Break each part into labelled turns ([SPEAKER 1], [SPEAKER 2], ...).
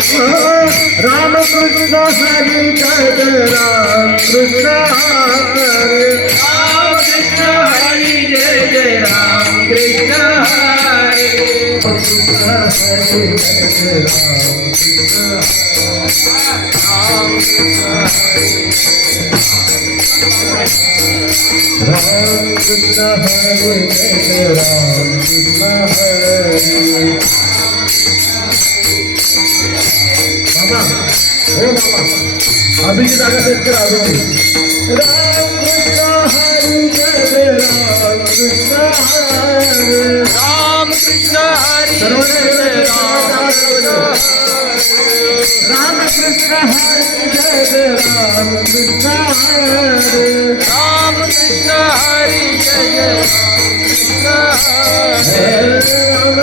[SPEAKER 1] राम कृष्ण हरे जय जय राम कृष्ण हरे राम कृष्ण हरे जय जय राम कृष्ण हरे कृष्ण हरे जय जय राम कृष्ण राम कृष्ण हरे जय जय राम कृष्ण हरे मामा हो अभी की राम कृष्ण हरे राम कृष्ण हरे
[SPEAKER 2] राम कृष्ण हरी
[SPEAKER 1] सर्वजण राम कृष्ण हरे जय राम कृष्ण हरे
[SPEAKER 2] राम कृष्ण हरी जय राम कृष्ण
[SPEAKER 1] राम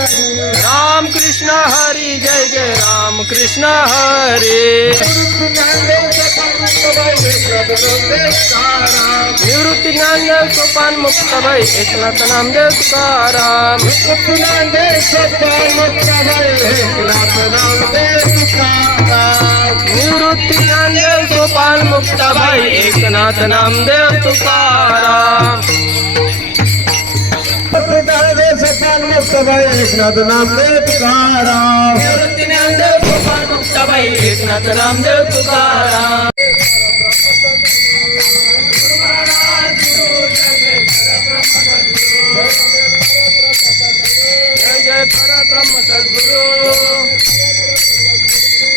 [SPEAKER 1] राम कृष्ण हरे,
[SPEAKER 2] जय जय राम कृष्ण हरि। निवृत्ती ज्ञानदेव सोपान मुक्त भाई एकनाथ नामदेव तुकाराम। निवृत्ती ज्ञानदेव सोपान मुक्त भाई एकनाथ नामदेव तुकाराम।
[SPEAKER 1] एकनाथ नाम तुकाराम.
[SPEAKER 2] निवृत्ती ज्ञानदेव सोपान मुक्त एकनाथ नामदेव तुकाराम. जय जय परब्रह्म सद्गुरु.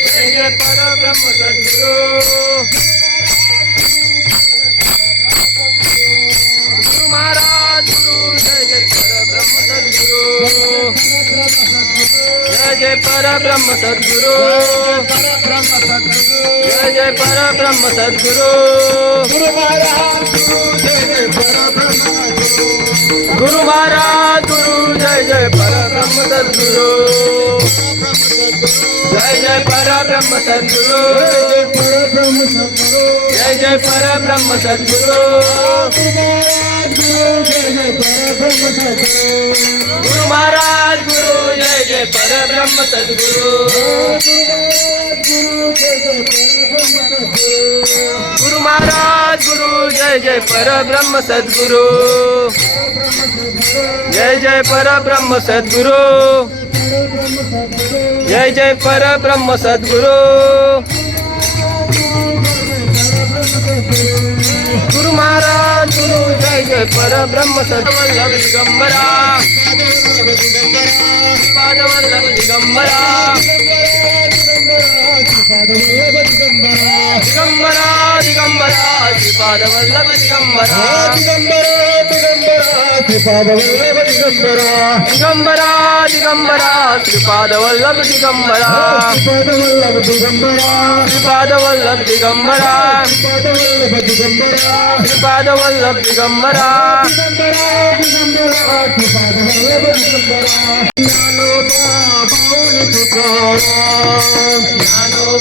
[SPEAKER 2] जय जय परब्रह्म सद्गुरु. गुरु महाराज. सद्गुरु जय पर ब्रह्म सद्गुरु। जय जय परब्रह्म सद्गुरु।
[SPEAKER 1] गुरु महाराज जय जय परब्रह्म
[SPEAKER 2] गुरु महाराज, गुरु, जय जय परब्रह्म सदगुरु जय जय सद्गुरु
[SPEAKER 1] परब्रह्म सद्गुरु
[SPEAKER 2] जय जय परब्रह्म सदगुरु
[SPEAKER 1] गुरु महाराज, गुरु, जय जय परब्रह्म सदगुरु
[SPEAKER 2] गुरु महाराज, गुरु, जय जय पर ब्रह्म सद्गुरु जय जय परब्रह्म सद्गुरु। जय जय पर ब्रह्म सद्गुरु। गुरु महाराज, गुरु जय जय परब्रह्म सद्वल्लभ दिगंबरा। पादवल्लभ दिगंबरा। పాదవల్ల బతికంబరా దిగంబరా. దిగంబరా శ్రీపాదవల్ల దిగంబరా. దిగంబరా దిగంబరా శ్రీపాదవల్ల దిగంబరా. దిగంబరా దిగంబరా శ్రీపాదవల్ల దిగంబరా. శ్రీపాదవల్ల దిగంబరా. శ్రీపాదవల్ల దిగంబరా. శ్రీపాదవల్ల దిగంబరా. శ్రీపాదవల్ల దిగంబరా.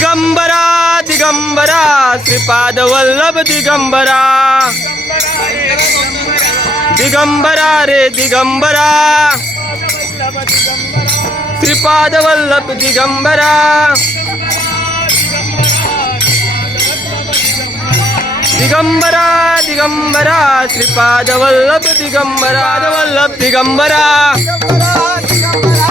[SPEAKER 2] దిగంబరా దిగంబరా శ్రీపాద వల్లభ దిగంబరా దిగంబరా రే దిగంబరా
[SPEAKER 3] శ్రీపాద వల్లభ దిగంబరా దిగంబరా దిగంబరా శ్రీపాద వల్లభ దిగంబరా వల్లభ దిగంబరా దిగంబరా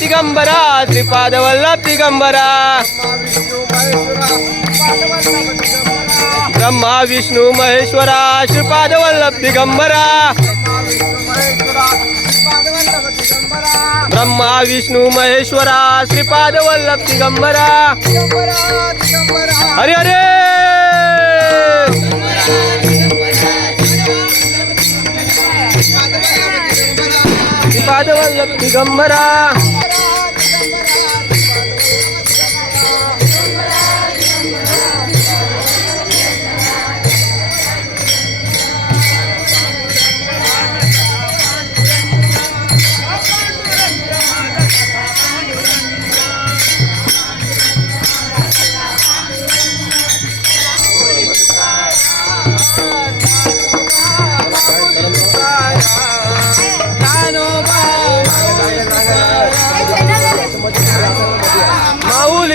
[SPEAKER 3] श्रीपाद वल्लभ दिगंबरा। ब्रह्मा, विष्णू, महेश्वरा, श्रीपाद वल्लभ दिगंबरा। हरे हरे श्रीपाद वल्लभ दिगंबरा। माऊली పాదవల్ల దిగంబరా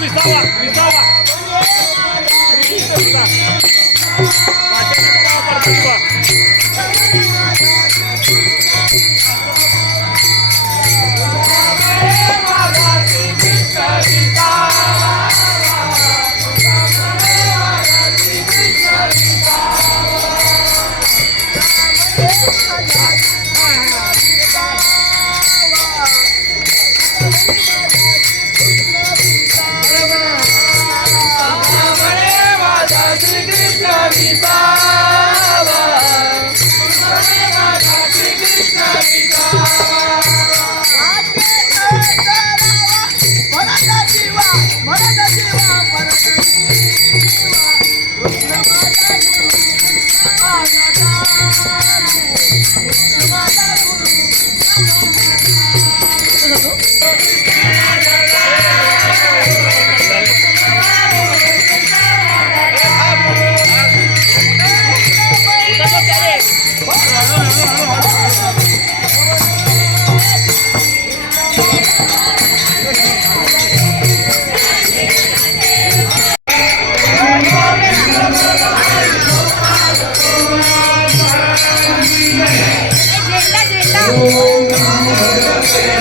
[SPEAKER 3] विसावा विसावा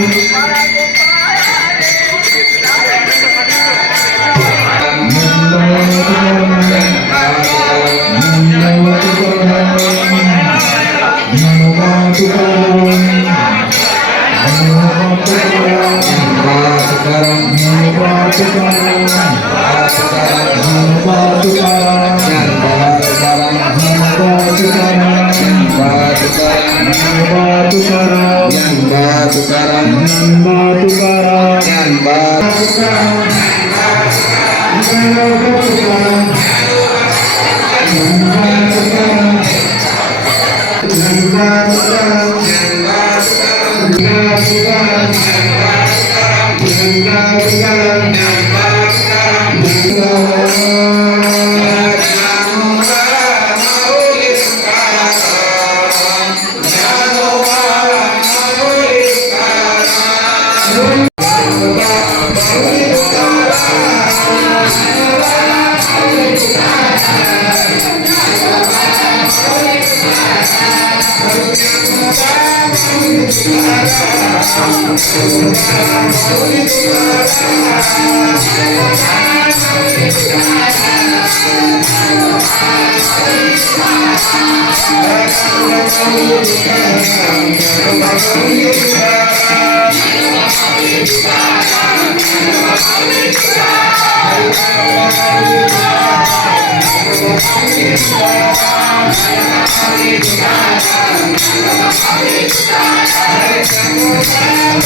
[SPEAKER 1] Malaikat. Ganga Ganga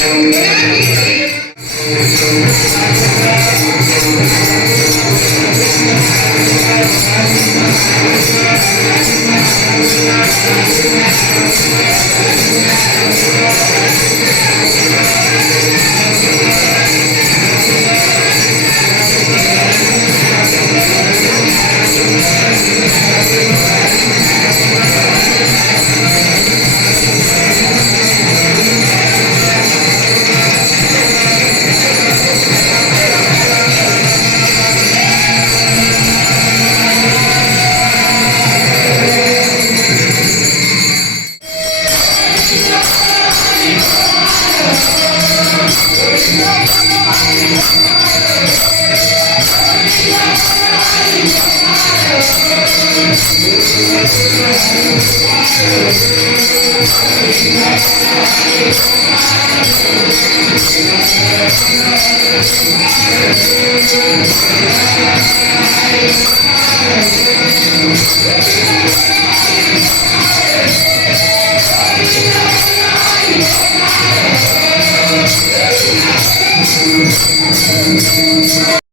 [SPEAKER 1] Thank you.